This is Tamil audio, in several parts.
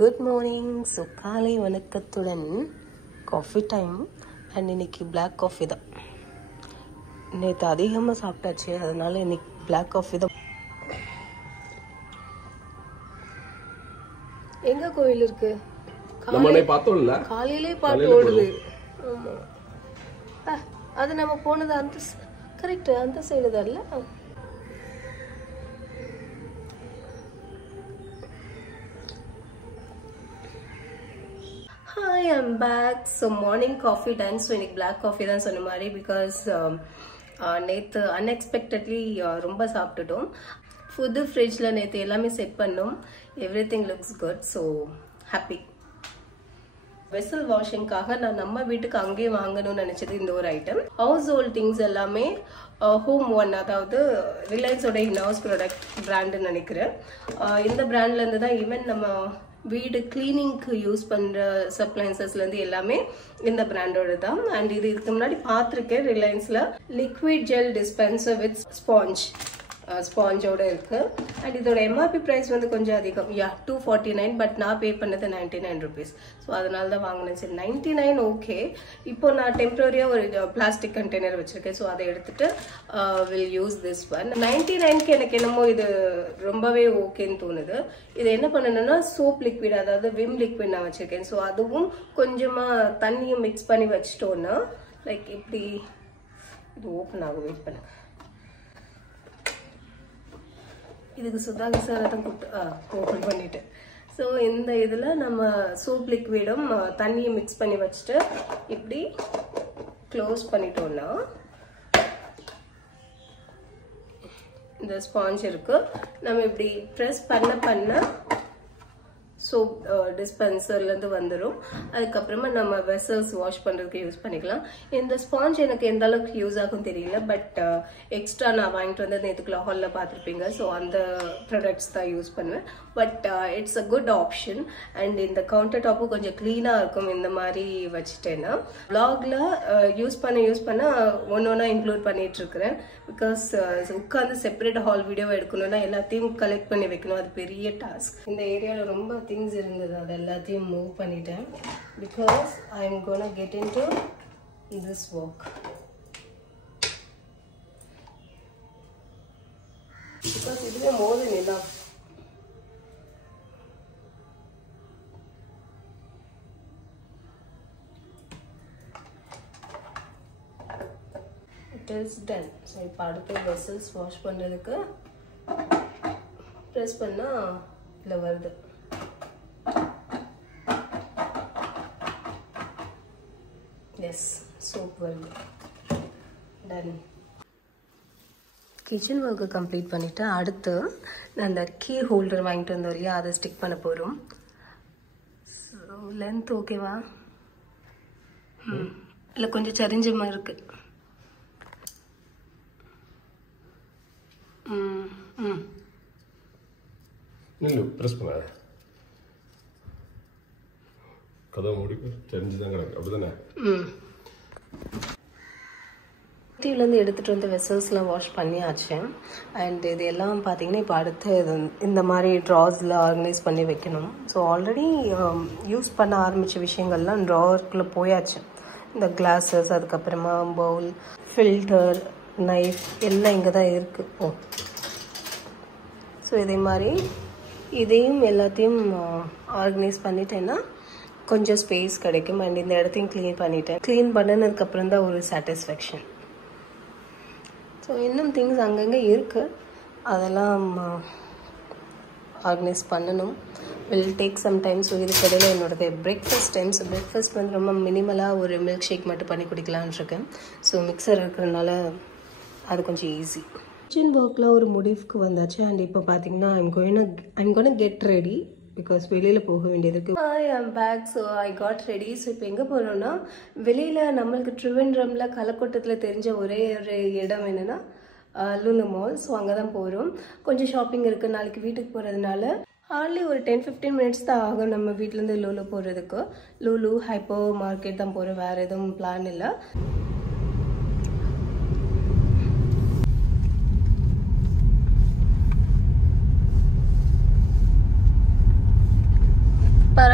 Good morning. So காலை வணக்கத்துடன் காஃபி டைம் அண்ட் இன்னைக்கு பிளாக் காஃபி தான். நேற்று அதிகமாக சாப்பிட்டாச்சு, அதனால இன்னைக்கு பிளாக் காஃபி தான். எங்க கோயில் இருக்கு? காலையிலே பாட்டு ஓடுது. அது நம்ம போனது அந்த கரெக்ட் அந்த சைடு தான் இல்லை? Hi, I'm back. So morning coffee done. So இன்னைக்கு black coffee தான் சொன்ன மாதிரி because நேற்று unexpectedly ரொம்ப சாப்பிட்டுட்டோம். ஃபுட்டு ஃப்ரிட்ஜில் நேற்று எல்லாமே செட் பண்ணோம். Everything looks good. So happy. Vessel வாஷிங்காக நான் நம்ம வீட்டுக்கு அங்கேயே வாங்கணும்னு நினைச்சது இந்த ஒரு ஐட்டம். ஹவுஸ் ஹோல்ட் திங்ஸ் எல்லாமே ஹோம் ஒன், அதாவது ரிலையன்ஸோட இன்ஹவுஸ் ப்ராடக்ட் பிராண்டுன்னு நினைக்கிறேன். இந்த பிராண்ட்லேருந்து தான் ஈவன் நம்ம வீடு கிளீனிங்க்கு யூஸ் பண்ணுற சப்ளைன்சஸ்லேருந்து எல்லாமே இந்த பிராண்டோட தான். அண்ட் இது இதுக்கு முன்னாடி பார்த்துருக்கேன் ரிலையன்ஸில். லிக்விட் ஜெல் டிஸ்பென்சர் வித் ஸ்பாஞ்சோட இருக்கு. அண்ட் இதோட எம்ஆர்பி ப்ரைஸ் வந்து கொஞ்சம் அதிகம், 249, பட் நான் பே பண்ணது 99 rupees. ஸோ அதனால தான் வாங்கினேன். சரி 99 ஓகே. இப்போ நான் டெம்பரரியாக ஒரு பிளாஸ்டிக் கண்டெய்னர் வச்சிருக்கேன். ஸோ அதை எடுத்துட்டு வில் யூஸ் திஸ் ஒன். 99க்கு எனக்கு என்னமோ இது ரொம்பவே ஓகேன்னு தோணுது. இது என்ன பண்ணணும்னா சோப் லிக்விட், அதாவது விம் லிக்விட் நான் வச்சிருக்கேன். ஸோ அதுவும் கொஞ்சமாக தண்ணியும் மிக்ஸ் பண்ணி வச்சிட்டோன்னா லைக் இப்படி இது ஓப்பன் ஆகும். வெயிட் பண்ணுங்க. இதுக்கு சுதாகர் சார் தான் கூப்பிட்டு ஓப்பன் பண்ணிட்டு. ஸோ இந்த இதில் நம்ம சோப் லிக்விடும் தண்ணியும் மிக்ஸ் பண்ணி வச்சுட்டு இப்படி க்ளோஸ் பண்ணிட்டோம்னா இந்த ஸ்பாஞ்ச் இருக்கு. நம்ம இப்படி ப்ரெஸ் பண்ண சோப் டிஸ்பென்சர்லேருந்து வந்துடும். அதுக்கப்புறமா நம்ம வெசல்ஸ் வாஷ் பண்ணுறதுக்கு யூஸ் பண்ணிக்கலாம். இந்த ஸ்பாஞ்ச் எனக்கு எந்த அளவுக்கு யூஸ் ஆகும் தெரியல, பட் எக்ஸ்ட்ரா நான் வாங்கிட்டு வந்து நேற்றுக்குள்ள ஹாலில் பார்த்துருப்பீங்க. ஸோ அந்த ப்ராடக்ட்ஸ் தான் யூஸ் பண்ணுவேன். But it's a good option. And இந்த கவுண்டர் டாப்பும் கொஞ்சம் க்ளீனாக இருக்கும் இந்த மாதிரி வச்சுட்டேன்னா. வ்ளாகில் யூஸ் பண்ண ஒன்று ஒன்றா இன்க்ளூட் பண்ணிட்டு இருக்கிறேன். பிகாஸ் உட்காந்து செப்பரேட் ஹால் வீடியோ எடுக்கணும்னா எல்லாத்தையும் கலெக்ட் பண்ணி வைக்கணும், அது பெரிய டாஸ்க். இந்த ஏரியாவில் ரொம்ப திங்ஸ் இருந்தது, அது எல்லாத்தையும் மூவ் பண்ணிட்டேன். Because I am gonna get into this work. Because இதுவே more than enough. It is done. So இப்போ அடுத்த வெசல்ஸ் வாஷ் பண்ணுறதுக்கு ப்ரெஸ் பண்ணால் இல்லை வருது. எஸ், சோப் வருது. டன். கிச்சன் ஒர்க்கு கம்ப்ளீட் பண்ணிவிட்டு அடுத்து நான் அந்த கீ ஹோல்டர் வாங்கிட்டு வந்த வரையா அதை ஸ்டிக் பண்ண போகிறோம். ஸோ லென்த் ஓகேவா? இல்லை கொஞ்சம் சரிஞ்ச மாதிரி இருக்கு. ப்ரெஸ் பண்ண கதை முடிப்பு தெரிஞ்சுதான் கிடக்கு, அப்படிதானே? தீவிலேருந்து எடுத்துகிட்டு வந்த வெசல்ஸ்லாம் வாஷ் பண்ணியாச்சு. அண்ட் இது எல்லாம் பார்த்தீங்கன்னா இப்போ அடுத்து இது இந்த மாதிரி ட்ராஸில் ஆர்கனைஸ் பண்ணி வைக்கணும். ஸோ ஆல்ரெடி யூஸ் பண்ண ஆரம்பித்த விஷயங்கள்லாம் ட்ராவர்க்குள்ளே போயாச்சு. இந்த கிளாஸஸ், அதுக்கப்புறமா பவுல், ஃபில்டர், நைஃப் எல்லாம் இங்கே தான் இருக்குது. ஸோ இதே மாதிரி இதையும் எல்லாத்தையும் ஆர்கனைஸ் பண்ணிட்டேன்னா கொஞ்சம் ஸ்பேஸ் கிடைக்கும். அண்ட் இந்த இடத்தையும் க்ளீன் பண்ணிட்டேன். க்ளீன் பண்ணினதுக்கப்புறம் தான் ஒரு சாட்டிஸ்ஃபேக்ஷன். ஸோ இன்னும் திங்ஸ் அங்கங்கே இருக்குது, அதெல்லாம் ஆர்கனைஸ் பண்ணணும். Will take some time. So இதுக்கிடையில் என்னோடய பிரேக்ஃபாஸ்ட் டைம். ஸோ பிரேக்ஃபாஸ்ட் வந்து ரொம்ப மினிமலாக ஒரு மில்க் ஷேக் மட்டும் பண்ணி குடிக்கலான்னு இருக்கேன். ஸோ மிக்சர் இருக்கிறதுனால அது கொஞ்சம் ஈஸி. கிச்சன் ஒர்க்கில் ஒரு முடிவுக்கு வந்தாச்சு. அண்ட் இப்போ பார்த்தீங்கன்னா I'm gonna get ready because வெளியில் போக வேண்டியது இருக்குது. I am back. So I got ready. So இப்போ எங்கே போகிறோன்னா வெளியில் நம்மளுக்கு ட்ரிவெண்ட்ரமில் கலக்கோட்டத்தில் தெரிஞ்ச ஒரே ஒரு இடம் என்னென்னா லூலு மால். ஸோ அங்கே தான் போகிறோம். கொஞ்சம் ஷாப்பிங் இருக்குது. நாளைக்கு வீட்டுக்கு போகிறதுனால ஹார்ட்லி ஒரு 10-15 மினிட்ஸ் தான் ஆகும் நம்ம வீட்டிலேருந்து லூலு போகிறதுக்கு. லூலு ஹைப்பர் மார்க்கெட் தான் போகிறோம், வேறு எதுவும் பிளான் இல்லை.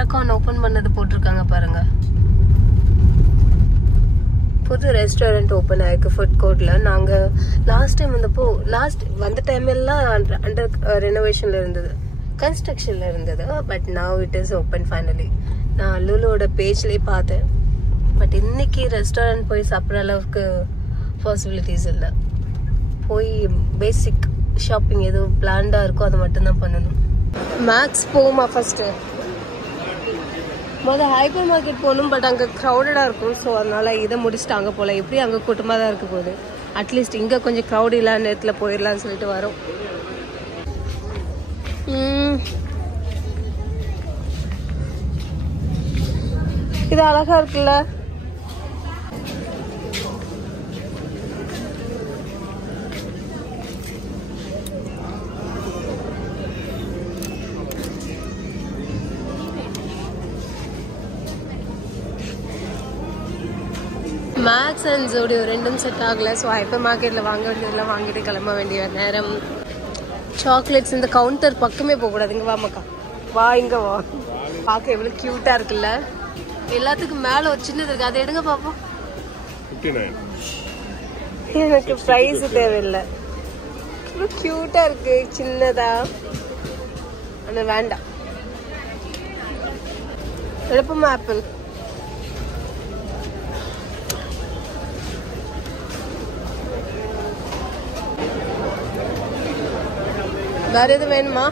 மரக்கான் ஓபன் பண்ணது போட்டிருக்காங்க பாருங்க. புது ரெஸ்டாரண்ட் ஓபன் ஆயிருக்கு ஃபுட் கோர்ட்ல. நாங்க லாஸ்ட் டைம் வந்த டைம் எல்லாம் அண்டர் ரெனோவேஷன்ல இருந்தது, கன்ஸ்ட்ரக்ஷன்ல இருந்தது. But now it is open finally. நான் லுலுவோட பேஜ்லயே பார்த்தேன். பட் இன்னைக்கு ரெஸ்டாரண்ட் போய் சாப்பிட்ற அளவுக்கு பாசிபிலிட்டிஸ் இல்லை. போய் பேசிக் ஷாப்பிங் எது பிளான்டா இருக்கோ அதை மட்டும்தான் பண்ணணும். மேக்ஸ் போகுமா ஃபர்ஸ்ட்? ஹைப்பர் மார்க்கெட் போகணும். பட் அங்கே க்ரௌடடாக இருக்கும். ஸோ அதனால இதை முடிச்சுட்டு அங்கே போகலாம். எப்படி அங்கே கூட்டமாக தான் இருக்க போகுது. அட்லீஸ்ட் இங்கே கொஞ்சம் க்ரௌட் இல்லாத நேரத்தில் போயிடலான்னு சொல்லிட்டு வரோம். இது அழகா இருக்குல்ல. மேக்ஸ் அண்ட் ஜோடியோ ரெண்டும் செட் ஆகலை. ஸோ ஹைப்பர் மார்க்கெட்டில் வாங்க வேண்டியதெல்லாம் வாங்கிட்டு கிளம்ப வேண்டிய நேரம். சாக்லேட்ஸ் இந்த கவுண்டர் பக்கமே போகக்கூடாது. இங்கே வா மக்கா, வா இங்கே வா. பார்க்க எவ்வளோ க்யூட்டாக இருக்குல்ல. எல்லாத்துக்கும் மேலே ஒரு சின்னது இருக்குது, அதை எடுங்க பார்ப்போம். எனக்கு ப்ரைஸ் தேவையில்லை. இவ்வளோ க்யூட்டாக இருக்கு சின்னதா. ஆனால் வேண்டாம். எடுப்போமா ஆப்பிள்? வேற எது வேணுமா?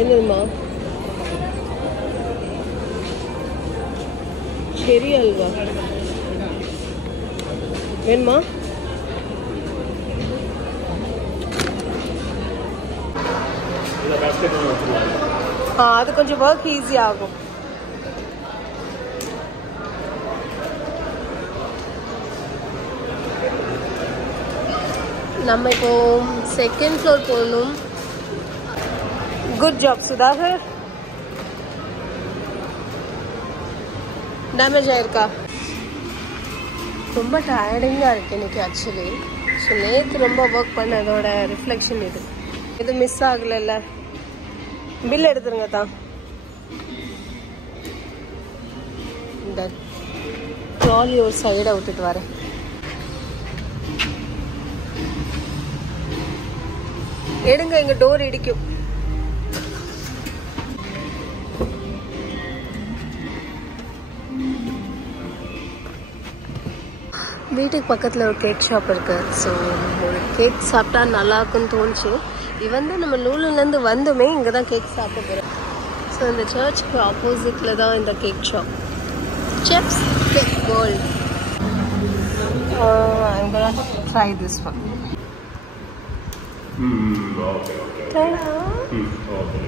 என்னதுமா? செரி அல்வா வேணுமா? அது கொஞ்சம் ஒர்க் ஈஸி ஆகும். நம்ம இப்போ செகண்ட் ஃப்ளோர் போகணும். Good job Sudhakar. டேமேஜ் ஆயிருக்கா? ரொம்ப டயர்டிங்காக இருக்கு இன்னைக்கு ஆக்சுவலி. ஸோ நேற்று ரொம்ப ஒர்க் பண்ண அதோட ரிஃப்ளெக்ஷன் இது. இது மிஸ் ஆகலைல்ல. பில் எடுத்துருங்க தான். இந்த ட்ராலி ஒரு சைடை விட்டுட்டு வரேன். எடுங்க, இங்க டோர் இடிக்கும். வீட்டுக்கு பக்கத்தில் ஒரு கேக் ஷாப் இருக்கு. ஸோ ஒரு கேக் சாப்பிட்டா நல்லா இருக்குன்னு தோணுச்சு. இவன் தான் நம்ம லூலுலேருந்து வந்தோமே இங்கே தான் கேக் சாப்பிட போகிறோம். ஸோ இந்த சர்ச்சுக்கு ஆப்போசிட்டில் தான் இந்த cake shop. Chefs cake world. I'm gonna try this one. Okay. Okay.